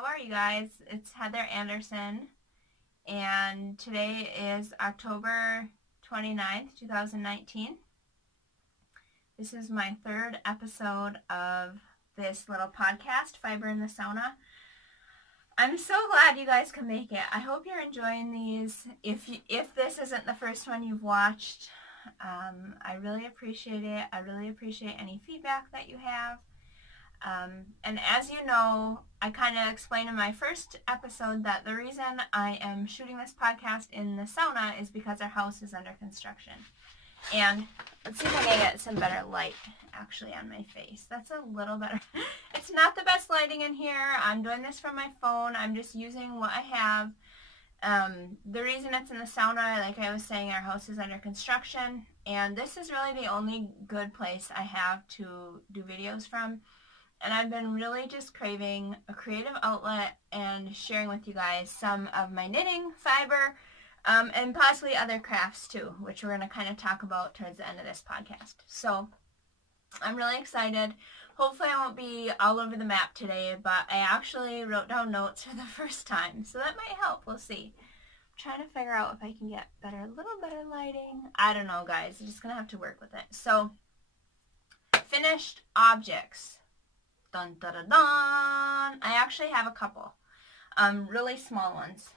how are you guys? It's Heather Anderson, and today is October 29th, 2019. This is my third episode of this little podcast, Fiber in the Sauna. I'm so glad you guys can make it. I hope you're enjoying these. If this isn't the first one you've watched, I really appreciate it. I really appreciate any feedback that you have. And as you know, I kind of explained in my first episode that the reason I am shooting this podcast in the sauna is because our house is under construction. And let's see if I can get some better light actually on my face. That's a little better. It's not the best lighting in here. I'm doing this from my phone. I'm just using what I have. The reason it's in the sauna, like I was saying, our house is under construction. And this is really the only good place I have to do videos from. And I've been really just craving a creative outlet and sharing with you guys some of my knitting, fiber, and possibly other crafts too, which we're going to kind of talk about towards the end of this podcast. So I'm really excited. Hopefully I won't be all over the map today, but I actually wrote down notes for the first time, so that might help. We'll see. I'm trying to figure out if I can get a little better lighting. I don't know, guys. I'm just going to have to work with it. So, finished objects. Dun, dun, dun, dun. I actually have a couple, really small ones.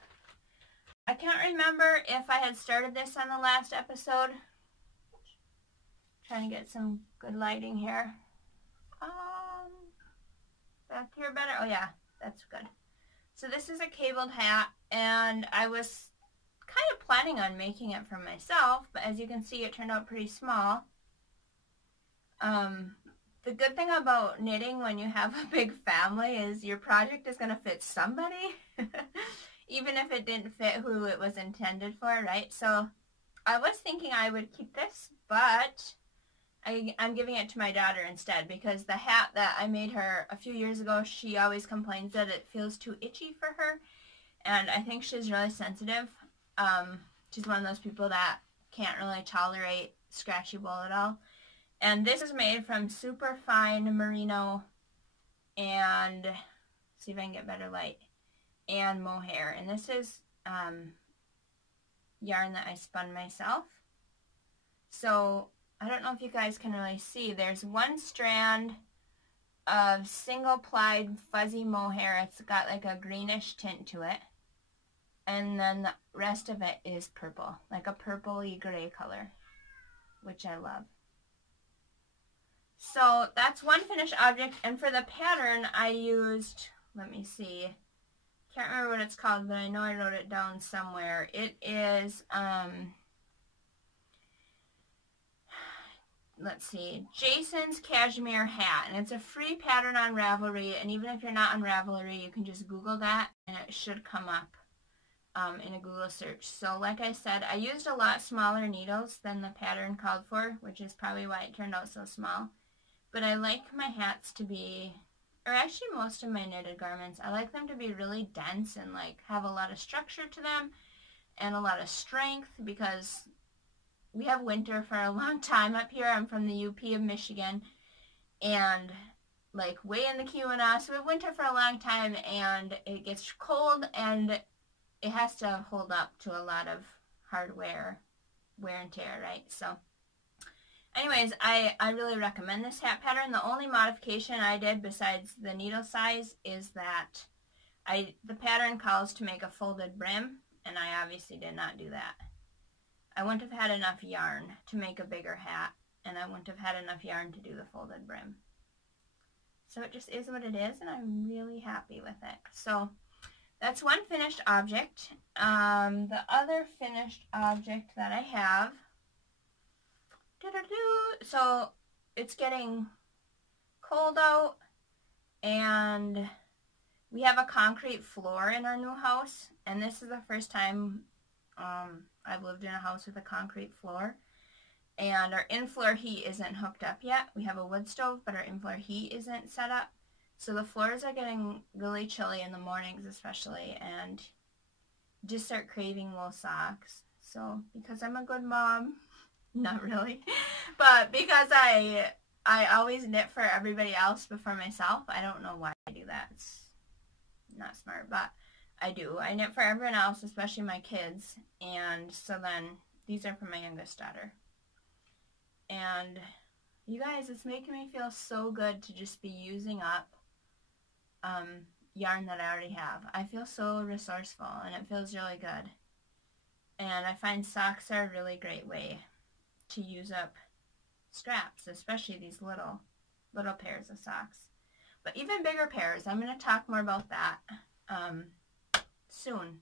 I can't remember if I had started this on the last episode. Trying to get some good lighting here. Back here better? Oh yeah, that's good. So this is a cabled hat, and I was kind of planning on making it for myself, but as you can see, it turned out pretty small. The good thing about knitting when you have a big family is your project is going to fit somebody, even if it didn't fit who it was intended for, right? So I was thinking I would keep this, but I'm giving it to my daughter instead, because the hat that I made her a few years ago, she always complains that it feels too itchy for her, and I think she's really sensitive. She's one of those people that can't really tolerate scratchy wool at all. And this is made from super fine merino and, see if I can get better light, and mohair. And this is yarn that I spun myself. So I don't know if you guys can really see. There's one strand of single plied fuzzy mohair. It's got like a greenish tint to it. And then the rest of it is purple, like a purpley gray color, which I love. So that's one finished object, and for the pattern I used, let me see, can't remember what it's called, but I know I wrote it down somewhere. It is, let's see, Jason's Cashmere hat, and it's a free pattern on Revelry, and even if you're not on Revelry, you can just Google that, and it should come up in a Google search. So like I said, I used a lot smaller needles than the pattern called for, which is probably why it turned out so small. But I like my hats to be, or actually most of my knitted garments, I like them to be really dense and like have a lot of structure to them and a lot of strength, because we have winter for a long time up here. I'm from the UP of Michigan, and like way in the Keweenaw, so we have winter for a long time, and it gets cold and it has to hold up to a lot of hardware, wear and tear, right? So anyways, I really recommend this hat pattern. The only modification I did besides the needle size is that the pattern calls to make a folded brim, and I obviously did not do that. I wouldn't have had enough yarn to make a bigger hat, and I wouldn't have had enough yarn to do the folded brim. So it just is what it is, and I'm really happy with it. So that's one finished object. The other finished object that I have, so it's getting cold out, and we have a concrete floor in our new house, and this is the first time I've lived in a house with a concrete floor, and our in-floor heat isn't hooked up yet. We have a wood stove, but our in-floor heat isn't set up, so the floors are getting really chilly in the mornings especially, and just start craving wool socks. So because I'm a good mom, not really, but because I always knit for everybody else before myself, I don't know why I do that. It's not smart, but I do. I knit for everyone else, especially my kids. And so then these are for my youngest daughter. And you guys, it's making me feel so good to just be using up yarn that I already have. I feel so resourceful, and it feels really good. And I find socks are a really great way to use up scraps, especially these little pairs of socks. But even bigger pairs, I'm going to talk more about that soon.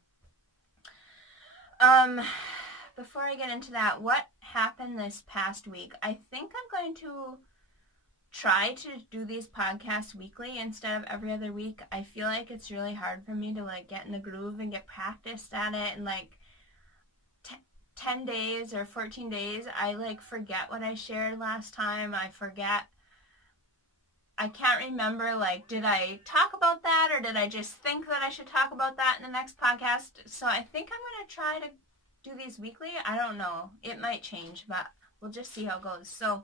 Before I get into that, what happened this past week? I think I'm going to try to do these podcasts weekly instead of every other week. I feel like it's really hard for me to like get in the groove and get practiced at it, and like 10 days or 14 days, I like forget what I shared last time. I can't remember, like, did I talk about that, or did I just think that I should talk about that in the next podcast? So I think I'm going to try to do these weekly. I don't know. It might change, but we'll just see how it goes. So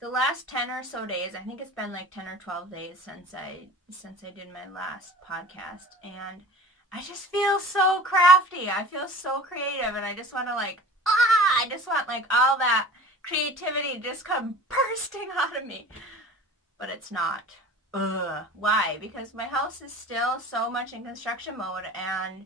the last 10 or so days, I think it's been like 10 or 12 days since I did my last podcast, and I just feel so crafty. I feel so creative, and I just want to I just want like all that creativity to just come bursting out of me. But it's not. Ugh. Why? Because my house is still so much in construction mode, and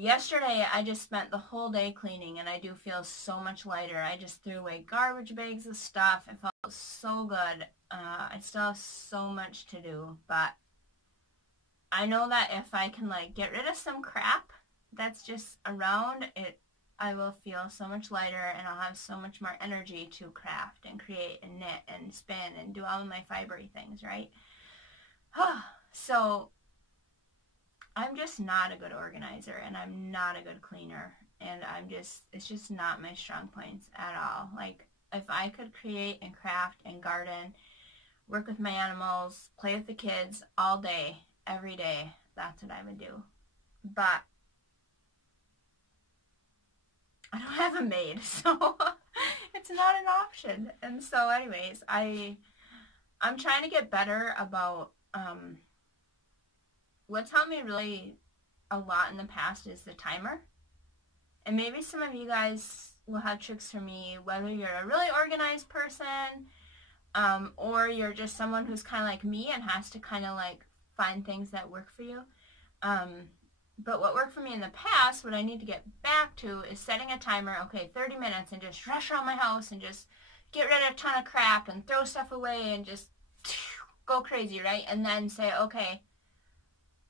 yesterday I just spent the whole day cleaning, and I do feel so much lighter. I just threw away garbage bags of stuff. It felt so good. I still have so much to do, but I know that if I can like get rid of some crap that's just around it, I will feel so much lighter, and I'll have so much more energy to craft and create and knit and spin and do all of my fibery things, right? So I'm just not a good organizer, and I'm not a good cleaner, and it's just not my strong points at all. Like, if I could create and craft and garden, work with my animals, play with the kids all day, every day, that's what I would do. But I don't have a maid, so it's not an option. And so anyways, I'm trying to get better about what's helped me really a lot in the past is the timer. And maybe some of you guys will have tricks for me, whether you're a really organized person or you're just someone who's kind of like me and has to kind of like find things that work for you. But what worked for me in the past, what I need to get back to, is setting a timer, okay, 30 minutes, and just rush around my house and just get rid of a ton of crap and throw stuff away and just go crazy, right? And then say, okay,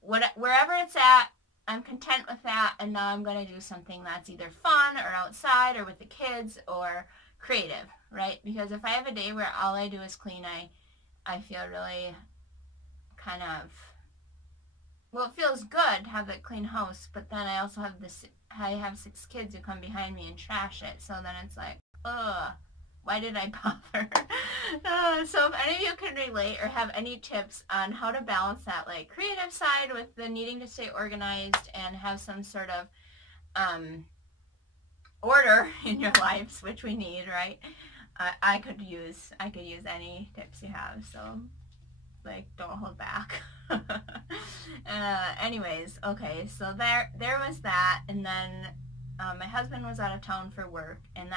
wherever it's at, I'm content with that, and now I'm going to do something that's either fun or outside or with the kids or creative, right? Because if I have a day where all I do is clean, I feel really kind of, well, it feels good to have that clean house, but then I also have I have 6 kids who come behind me and trash it, so then it's like, ugh, why did I bother? So if any of you can relate or have any tips on how to balance that like creative side with the needing to stay organized and have some sort of order in your lives, which we need, right? I could use any tips you have, so like, don't hold back. Anyways, okay, so there was that, and then my husband was out of town for work, and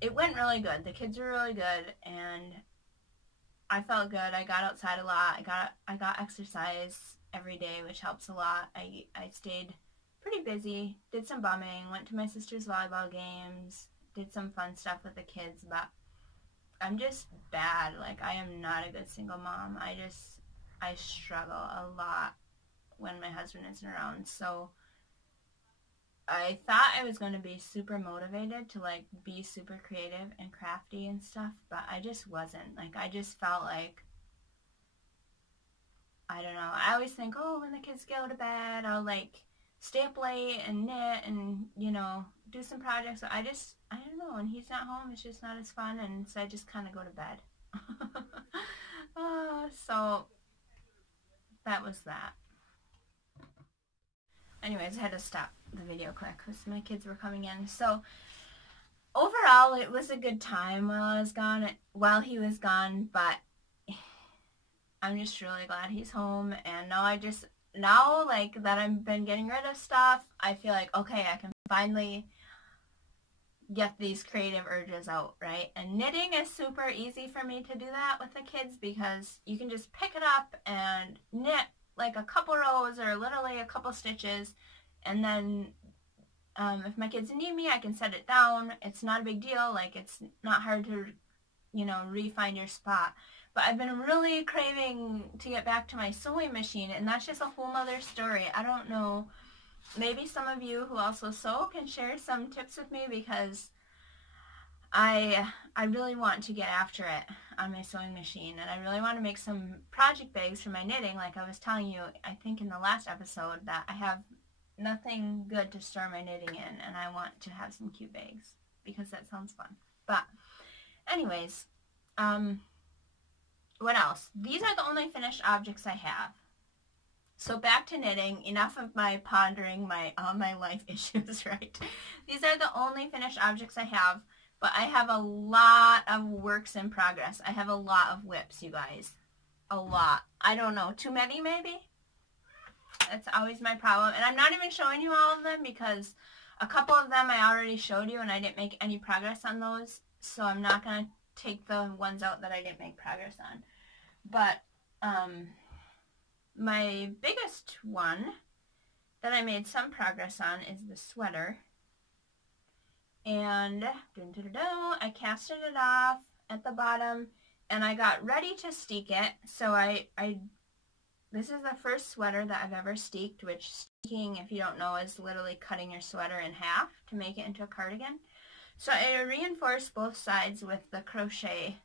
it went really good. The kids were really good, and I felt good. I got outside a lot. I got exercise every day, which helps a lot. I stayed pretty busy, did some bumming, went to my sister's volleyball games, did some fun stuff with the kids, but I'm just bad. Like, I am not a good single mom. I struggle a lot when my husband isn't around. So I thought I was going to be super motivated to like be super creative and crafty and stuff, but I just wasn't. Like, I just felt like, I don't know. I always think, oh, when the kids go to bed, I'll like stay up late and knit and, you know, do some projects. So I don't know, when he's not home, it's just not as fun, and so I just kind of go to bed. So that was that. Anyways, I had to stop the video quick because my kids were coming in. So overall, it was a good time while he was gone, but I'm just really glad he's home, and now like that I've been getting rid of stuff, I feel like, okay, I can finally get these creative urges out, right? And knitting is super easy for me to do that with the kids because you can just pick it up and knit like a couple rows or literally a couple stitches, and then if my kids need me, I can set it down. It's not a big deal. Like, it's not hard to, you know, re-find your spot. But I've been really craving to get back to my sewing machine, and that's just a whole other story. I don't know. Maybe some of you who also sew can share some tips with me, because I really want to get after it on my sewing machine, and I really want to make some project bags for my knitting. Like I was telling you, I think in the last episode, that I have nothing good to store my knitting in, and I want to have some cute bags because that sounds fun. But anyways, what else? These are the only finished objects I have. So back to knitting. Enough of my pondering all my life issues, right? These are the only finished objects I have, but I have a lot of works in progress. I have a lot of whips, you guys. A lot. I don't know, too many maybe? That's always my problem. And I'm not even showing you all of them because a couple of them I already showed you and I didn't make any progress on those. So I'm not going to take the ones out that I didn't make progress on. But my biggest one that I made some progress on is the sweater. And I casted it off at the bottom and I got ready to steek it. So this is the first sweater that I've ever steeked, which steeking, if you don't know, is literally cutting your sweater in half to make it into a cardigan. So I reinforced both sides with the crochet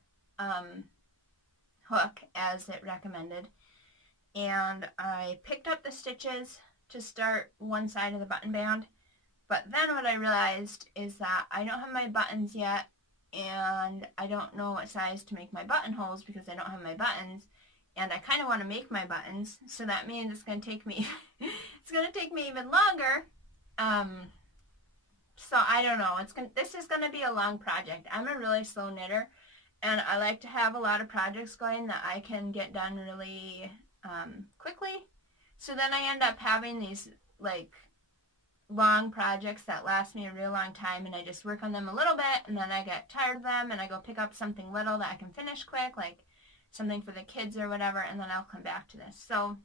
hook as it recommended. And I picked up the stitches to start one side of the button band. But then what I realized is that I don't have my buttons yet, and I don't know what size to make my buttonholes because I don't have my buttons. And I kind of want to make my buttons, so that means it's going to take me even longer. So I don't know. This is going to be a long project. I'm a really slow knitter, and I like to have a lot of projects going that I can get done really quickly. So then I end up having these like long projects that last me a real long time, and I just work on them a little bit, and then I get tired of them, and I go pick up something little that I can finish quick, like something for the kids or whatever, and then I'll come back to this. So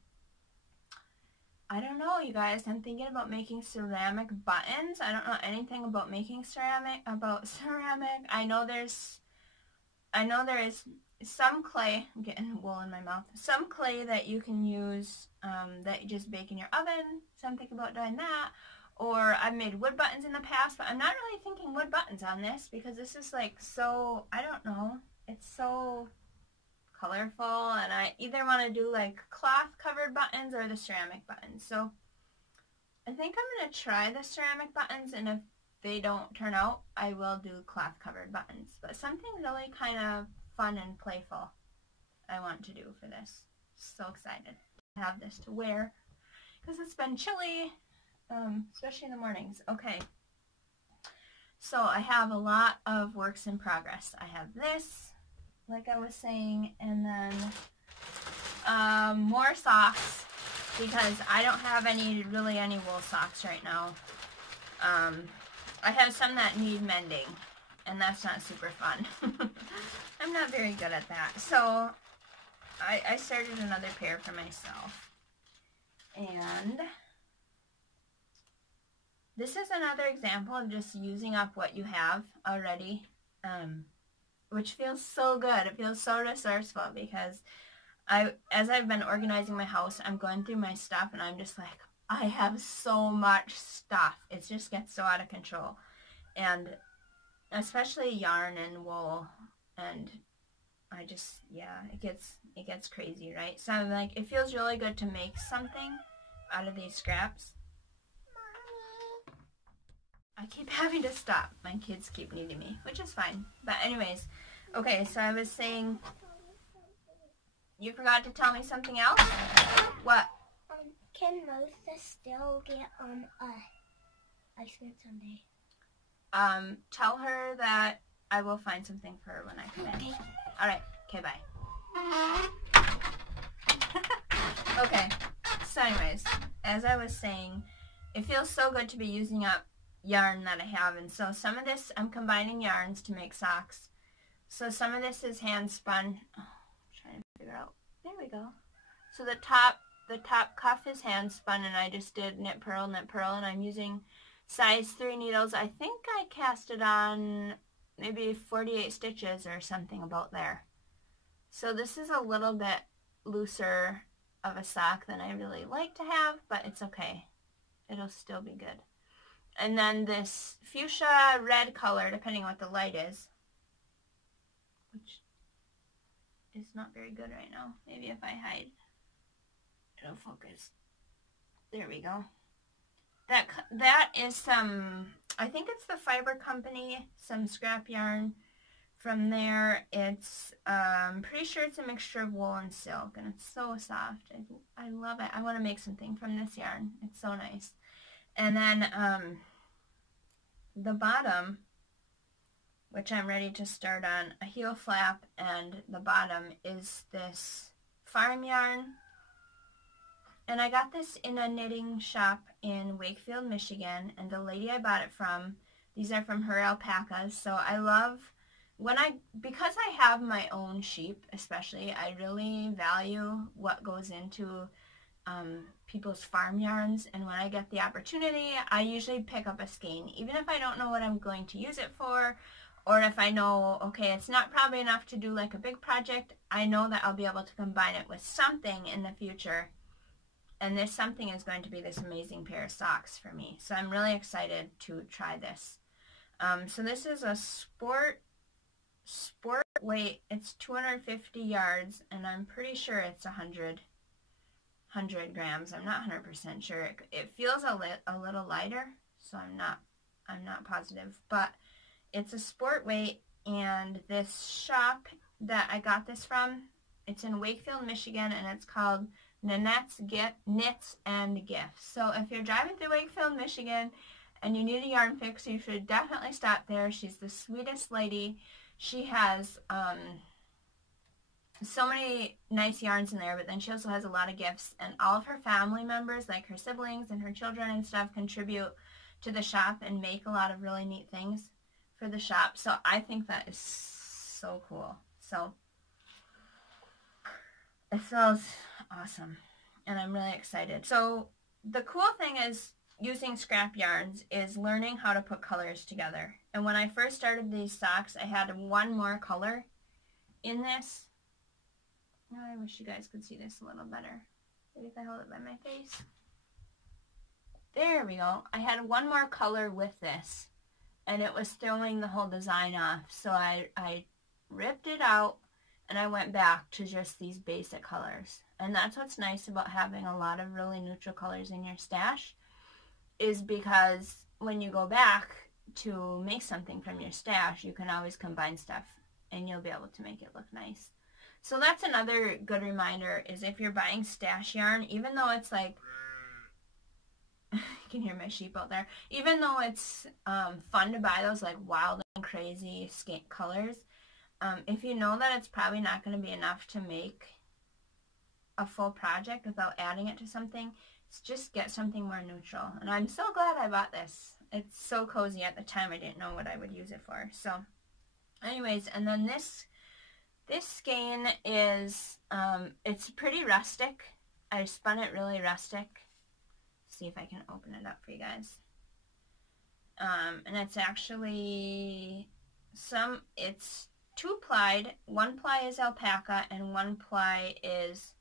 I don't know, you guys. I'm thinking about making ceramic buttons. I don't know anything about making ceramic. I know there is some clay. I'm getting wool in my mouth. Some clay that you can use that you just bake in your oven. So I'm thinking about doing that. Or I've made wood buttons in the past, but I'm not really thinking wood buttons on this because this is like so, I don't know, it's so colorful, and I either want to do like cloth covered buttons or the ceramic buttons. So I think I'm going to try the ceramic buttons, and if they don't turn out, I will do cloth covered buttons. But something really kind of fun and playful I want to do for this. So excited to have this to wear because it's been chilly, especially in the mornings. Okay, so I have a lot of works in progress. I have this, like I was saying, and then more socks because I don't have any wool socks right now. I have some that need mending, and that's not super fun. I'm not very good at that. So I started another pair for myself. And this is another example of just using up what you have already, which feels so good. It feels so resourceful because as I've been organizing my house, I'm going through my stuff and I'm just like, I have so much stuff. It just gets so out of control. And especially yarn and wool, and I just, yeah, it gets crazy, right? So I'm like, it feels really good to make something out of these scraps. I keep having to stop. My kids keep needing me, which is fine. But anyways, okay, so I was saying, you forgot to tell me something else? What? Can Martha still get a ice cream sundae? Tell her that I will find something for her when I come in. Okay. Alright, okay, bye. Okay, so anyways, as I was saying, it feels so good to be using up yarn that I have, and so some of this, I'm combining yarns to make socks. So some of this is hand spun. Oh, I'm trying to figure out. There we go. So the top cuff is hand spun, and I just did knit purl, and I'm using size 3 needles. I think I cast it on maybe 48 stitches or something about there. So this is a little bit looser of a sock than I really like to have, but it's okay. It'll still be good. And then this fuchsia red color, depending on what the light is, which is not very good right now. Maybe if I hide, it'll focus. There we go. That is some, I think it's the Fiber Company, some scrap yarn. From there, it's, pretty sure it's a mixture of wool and silk, and it's so soft. I love it. I want to make something from this yarn. It's so nice. And then the bottom, which I'm ready to start on, a heel flap, and the bottom is this farm yarn. And I got this in a knitting shop in Wakefield, Michigan, and the lady I bought it from, these are from her alpacas. So I love, because I have my own sheep especially, I really value what goes into people's farm yarns, and when I get the opportunity, I usually pick up a skein, even if I don't know what I'm going to use it for, or if I know, okay, it's not probably enough to do like a big project, I know that I'll be able to combine it with something in the future, and this something is going to be this amazing pair of socks for me. So I'm really excited to try this. So this is a sport weight. It's 250 yards, and I'm pretty sure it's 100 grams. I'm not 100% sure. It feels a little lighter, so I'm not positive, but it's a sport weight. And this shop that I got this from, it's in Wakefield, Michigan, and it's called Nanettes Knits and Gifts. So if you're driving through Wakefield, Michigan, and you need a yarn fix, you should definitely stop there. She's the sweetest lady. She has so many nice yarns in there, but then she also has a lot of gifts, and all of her family members, like her siblings and her children and stuff, contribute to the shop and make a lot of really neat things for the shop. So I think that is so cool. So it smells awesome, and I'm really excited. So the cool thing is using scrap yarns is learning how to put colors together. And when I first started these socks, I had one more color in this. Oh, I wish you guys could see this a little better. Maybe if I hold it by my face. There we go. I had one more color with this, and it was throwing the whole design off. So I ripped it out, and I went back to just these basic colors. And that's what's nice about having a lot of really neutral colors in your stash, is because when you go back to make something from your stash, you can always combine stuff, and you'll be able to make it look nice. So that's another good reminder, is if you're buying stash yarn, even though it's like, you can hear my sheep out there, even though it's fun to buy those like wild and crazy colors, if you know that it's probably not going to be enough to make a full project without adding it to something, just get something more neutral. And I'm so glad I bought this. It's so cozy. At the time I didn't know what I would use it for. So anyways, and then this skein is, it's pretty rustic. I spun it really rustic. See if I can open it up for you guys. And it's actually it's 2-plied. 1 ply is alpaca, and 1 ply is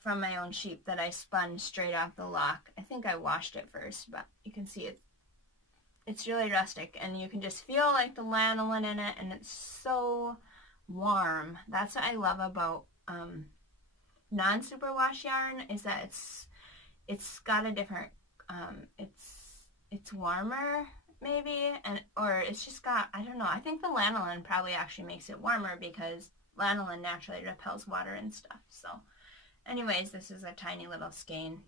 from my own sheep that I spun straight off the lock. I think I washed it first, but you can see it's really rustic, and you can just feel like the lanolin in it, and it's so warm. That's what I love about non-superwash yarn, is that it's got a different it's warmer maybe, or it's just got, I don't know, I think the lanolin probably actually makes it warmer, because lanolin naturally repels water and stuff. So anyways, this is a tiny little skein.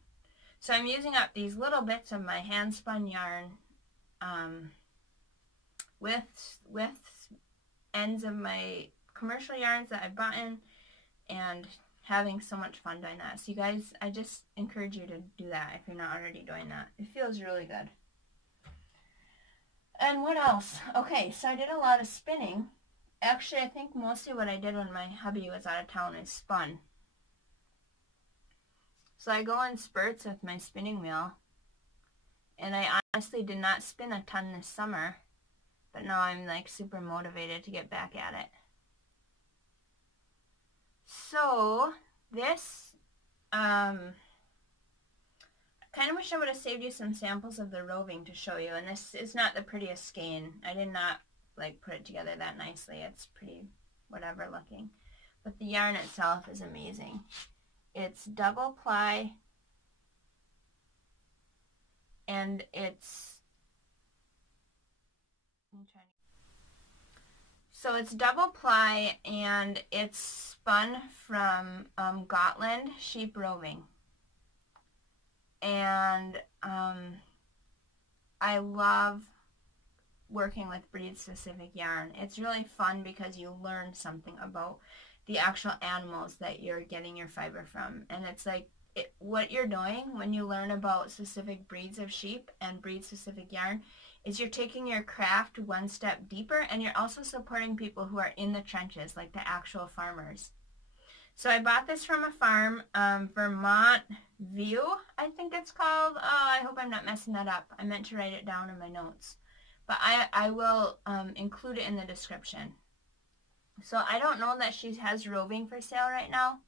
So I'm using up these little bits of my hand spun yarn with ends of my commercial yarns that I bought in, and having so much fun doing that. So you guys, I just encourage you to do that if you're not already doing that. It feels really good. And what else? Okay, so I did a lot of spinning. Actually, I think mostly what I did when my hubby was out of town is spun. So I go in spurts with my spinning wheel. And I honestly did not spin a ton this summer. But now I'm like super motivated to get back at it. So this, I kind of wish I would have saved you some samples of the roving to show you. And this is not the prettiest skein. I did not like put it together that nicely. It's pretty whatever looking. But the yarn itself is amazing. It's double ply. And it's, so it's double ply, and it's spun from Gotland sheep roving. And I love working with breed-specific yarn. It's really fun because you learn something about the actual animals that you're getting your fiber from. And it's like, what you're doing when you learn about specific breeds of sheep and breed-specific yarn is you're taking your craft one step deeper, and you're also supporting people who are in the trenches, like the actual farmers. So I bought this from a farm, Vermont View, I think it's called. Oh, I hope I'm not messing that up. I meant to write it down in my notes. But I will include it in the description. So I don't know that she has roving for sale right now,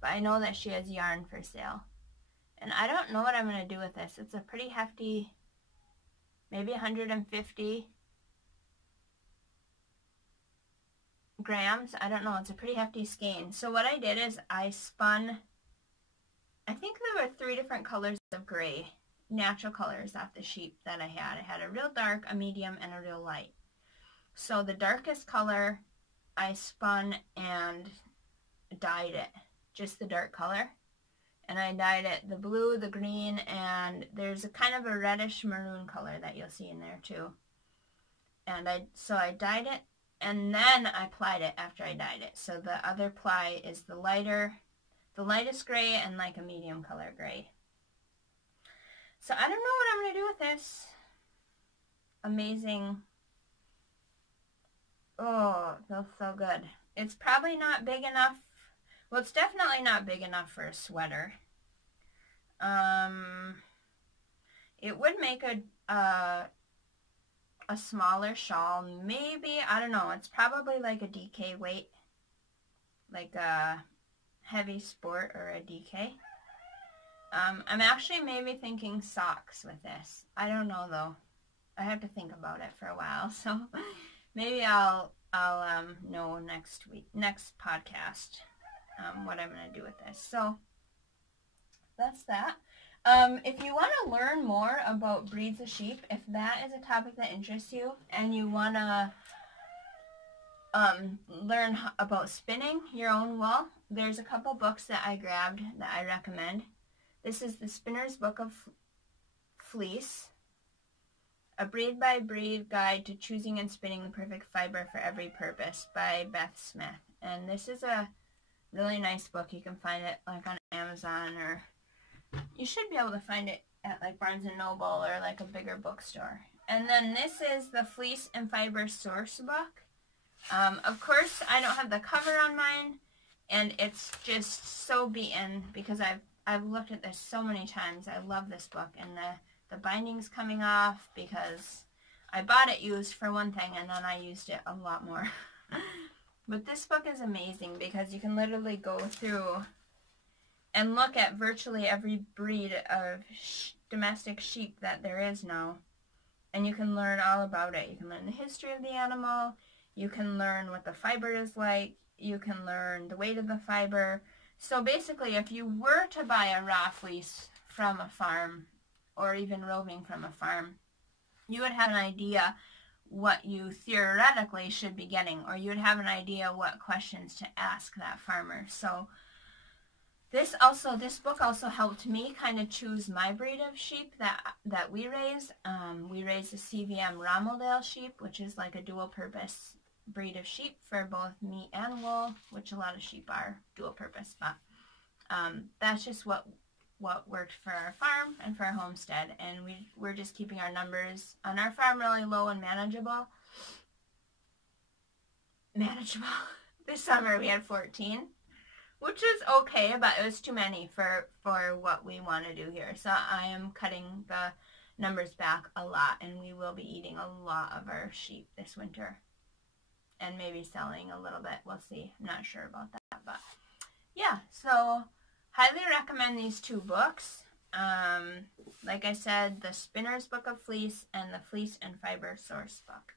but I know that she has yarn for sale. And I don't know what I'm going to do with this. It's a pretty hefty, maybe 150 grams. I don't know. It's a pretty hefty skein. So what I did is I spun, I think there were 3 different colors of gray, natural colors off the sheep that I had. I had a real dark, a medium, and a real light. So the darkest color I spun and dyed it, just the dark color. And I dyed it the blue, the green, and there's a kind of a reddish maroon color that you'll see in there too. And so I dyed it, and then I plied it after I dyed it. So the other ply is the lightest gray and like a medium color gray. So I don't know what I'm going to do with this. Amazing. Oh, it feels so good. It's probably not big enough. Well, it's definitely not big enough for a sweater. It would make a smaller shawl, maybe. I don't know. It's probably like a DK weight, like a heavy sport or a DK. I'm actually maybe thinking socks with this. I don't know though. I have to think about it for a while. So maybe I'll know next podcast. What I'm going to do with this. So that's that. If you want to learn more about breeds of sheep, if that is a topic that interests you and you want to learn about spinning your own wool, there's a couple books that I grabbed that I recommend. This is the Spinner's Book of Fleece, a breed-by-breed guide to choosing and spinning the perfect fiber for every purpose by Beth Smith. And this is a really nice book. You can find it like on Amazon, or you should be able to find it at like Barnes & Noble or like a bigger bookstore. And then this is the Fleece and Fiber Sourcebook. Of course, I don't have the cover on mine, and it's just so beaten because I've looked at this so many times. I love this book, and the binding's coming off because I bought it used for one thing, and then I used it a lot more. But this book is amazing because you can literally go through and look at virtually every breed of domestic sheep that there is now. And you can learn all about it. You can learn the history of the animal. You can learn what the fiber is like. You can learn the weight of the fiber. So basically, if you were to buy a raw fleece from a farm, or even roving from a farm, you would have an idea what you theoretically should be getting, or you would have an idea what questions to ask that farmer. So this book also helped me kind of choose my breed of sheep that we raise. We raise a CVM Rommeldale sheep, which is like a dual purpose breed of sheep for both meat and wool, which a lot of sheep are dual purpose. But that's just what worked for our farm and for our homestead, and we're just keeping our numbers on our farm really low and manageable. This summer we had 14, which is okay, but it was too many for what we want to do here. So I am cutting the numbers back a lot, and we will be eating a lot of our sheep this winter, and maybe selling a little bit. We'll see. I'm not sure about that, but yeah. So highly recommend these 2 books. Like I said, the Spinner's Book of Fleece and the Fleece and Fiber Sourcebook.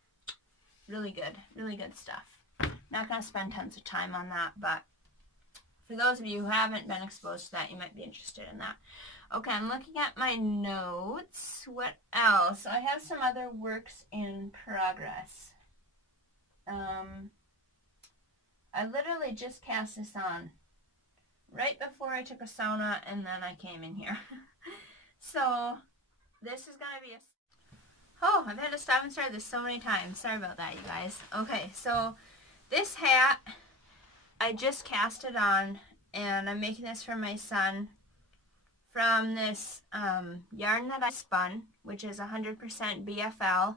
Really good stuff. Not going to spend tons of time on that, but for those of you who haven't been exposed to that, you might be interested in that. Okay, I'm looking at my notes. What else? I have some other works in progress. I literally just cast this on right before I took a sauna, and then I came in here. So this is going to be a... Oh, I've had to stop and start this so many times. Sorry about that, you guys. Okay, so this hat, I just cast it on, and I'm making this for my son from this yarn that I spun, which is 100% BFL.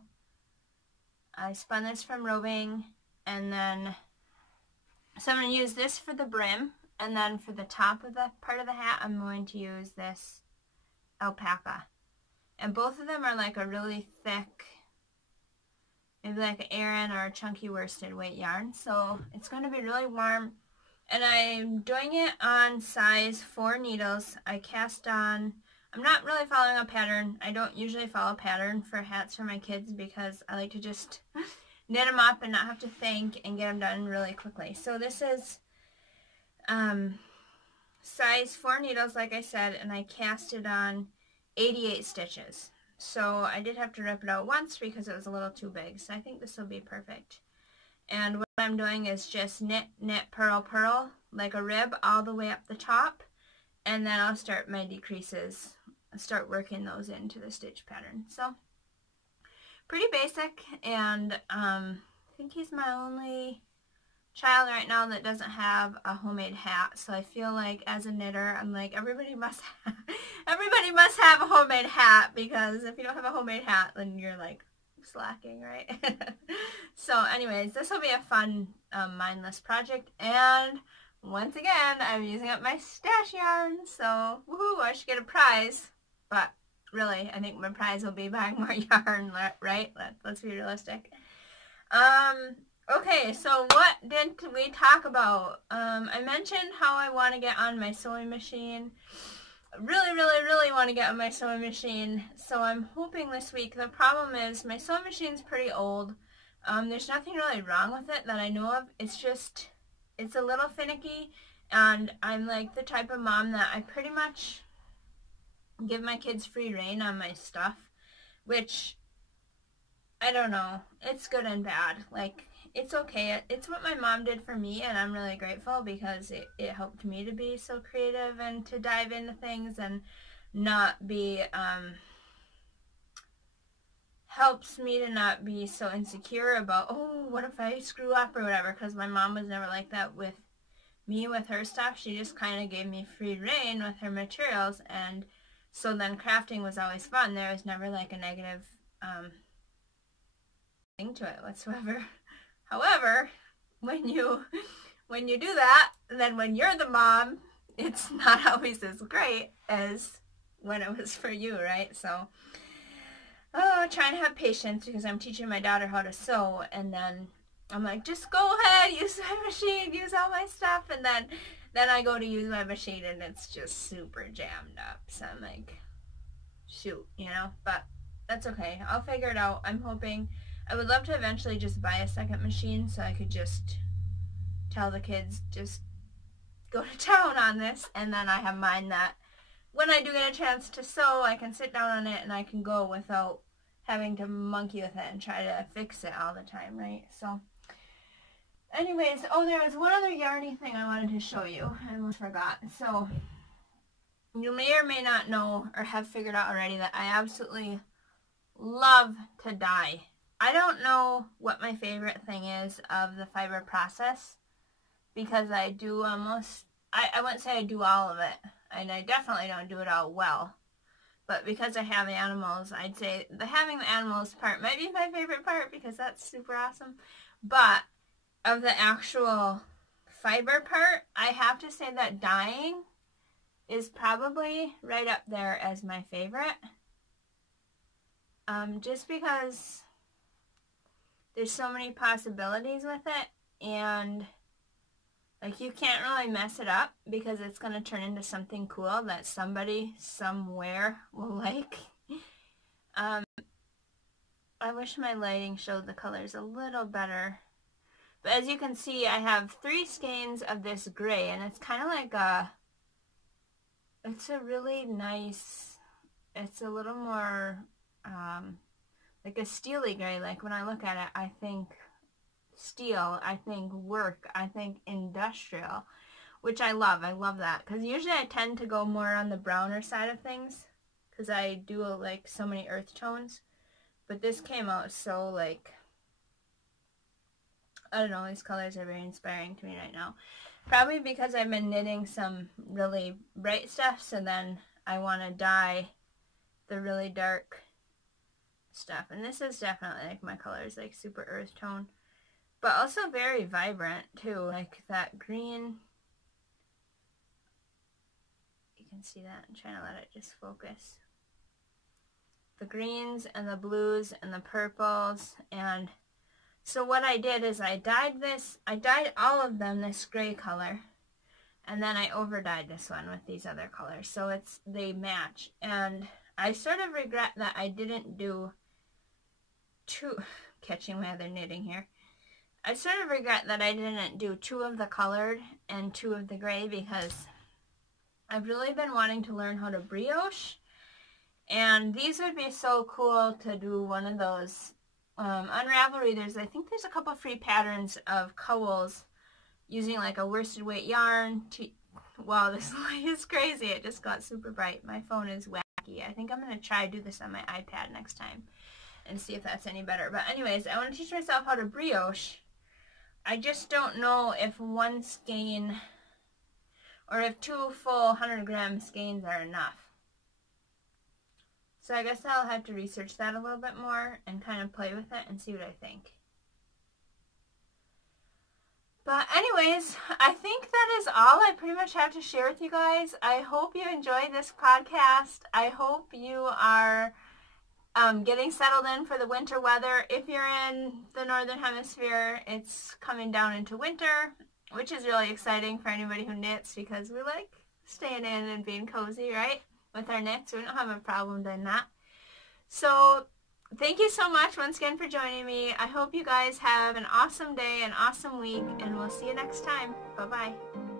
I spun this from roving, and then so I'm going to use this for the brim, and then for the top of the part of the hat, I'm going to use this alpaca. And both of them are like a really thick, maybe like an Aran or a chunky worsted weight yarn. So it's going to be really warm. And I'm doing it on size 4 needles. I cast on, I'm not really following a pattern. I don't usually follow a pattern for hats for my kids because I like to just knit them up and not have to think and get them done really quickly. So this is size 4 needles, like I said, and I cast it on 88 stitches. So I did have to rip it out once because it was a little too big. So I think this will be perfect. And what I'm doing is just knit, knit, purl, purl, like a rib all the way up the top. And then I'll start my decreases, start working those into the stitch pattern. So pretty basic, and I think he's my only child right now that doesn't have a homemade hat. So I feel like as a knitter, I'm like, everybody must have a homemade hat, because if you don't have a homemade hat, then you're like slacking, right? So anyways, this will be a fun mindless project, and once again I'm using up my stash yarn, so woohoo, I should get a prize. But really, I think my prize will be buying more yarn, right? Let's be realistic. Okay, so what did we talk about? I mentioned how I want to get on my sewing machine. Really want to get on my sewing machine, so I'm hoping this week. The problem is my sewing machine's pretty old. There's nothing really wrong with it that I know of. It's just, it's a little finicky, and I'm like the type of mom that I pretty much give my kids free rein on my stuff, which, I don't know, it's good and bad. Like, it's okay. It's what my mom did for me, and I'm really grateful because it helped me to be so creative and to dive into things and not be, helps me to not be so insecure about, oh, what if I screw up or whatever, because my mom was never like that with me with her stuff. She just kind of gave me free rein with her materials, and so then crafting was always fun. There was never like a negative thing to it whatsoever. However, when you do that, then when you're the mom, it's not always as great as when it was for you, right? So, trying to have patience, because I'm teaching my daughter how to sew, and then I'm like, just go ahead, use my machine, use all my stuff, and then I go to use my machine, and it's just super jammed up. So I'm like, shoot, you know, but that's okay. I'll figure it out. I'm hoping. I would love to eventually just buy a second machine so I could just tell the kids, just go to town on this, and then I have mine that when I do get a chance to sew, I can sit down on it and I can go without having to monkey with it and try to fix it all the time, right? So anyways, oh, there was one other yarny thing I wanted to show you. I almost forgot. So you may or may not know or have figured out already that I absolutely love to dye. I don't know what my favorite thing is of the fiber process, because I do almost I wouldn't say I do all of it, and I definitely don't do it all well. But because I have animals, I'd say having the animals part might be my favorite part because that's super awesome. But of the actual fiber part, I have to say that dyeing is probably right up there as my favorite. Just because there's so many possibilities with it, and like you can't really mess it up because it's going to turn into something cool that somebody somewhere will like. I wish my lighting showed the colors a little better. But as you can see, I have 3 skeins of this gray, and it's kind of like it's a really nice, it's a little more like a steely gray. Like when I look at it, I think steel, I think work, I think industrial, which I love. I love that because usually I tend to go more on the browner side of things because I do like so many earth tones. But this came out so like, I don't know, these colors are very inspiring to me right now. Probably because I've been knitting some really bright stuff, so then I want to dye the really dark stuff. And this is definitely like my colors, like super earth tone. But also very vibrant too, like that green. You can see that. I'm trying to let it just focus. The greens and the blues and the purples. And so what I did is I dyed all of them this gray color. And then I over-dyed this one with these other colors. So they match. And I sort of regret that I didn't do catching my other knitting here. I sort of regret that I didn't do 2 of the colored and 2 of the gray because I've really been wanting to learn how to brioche. And these would be so cool to do one of those. On Revelry, I think there's a couple free patterns of cowls using like a worsted weight yarn. Wow, this light is crazy. It just got super bright. My phone is wacky. I think I'm going to try to do this on my iPad next time and see if that's any better. But anyways, I want to teach myself how to brioche. I just don't know if 1 skein or if 2 full 100 gram skeins are enough. So I guess I'll have to research that a little bit more and kind of play with it and see what I think. But anyways, I think that is all I pretty much have to share with you guys. I hope you enjoyed this podcast. I hope you are getting settled in for the winter weather. If you're in the northern hemisphere, it's coming down into winter, which is really exciting for anybody who knits because we like staying in and being cozy, right? With our knits. We don't have a problem doing that. So thank you so much once again for joining me. I hope you guys have an awesome day, an awesome week, and we'll see you next time. Bye-bye.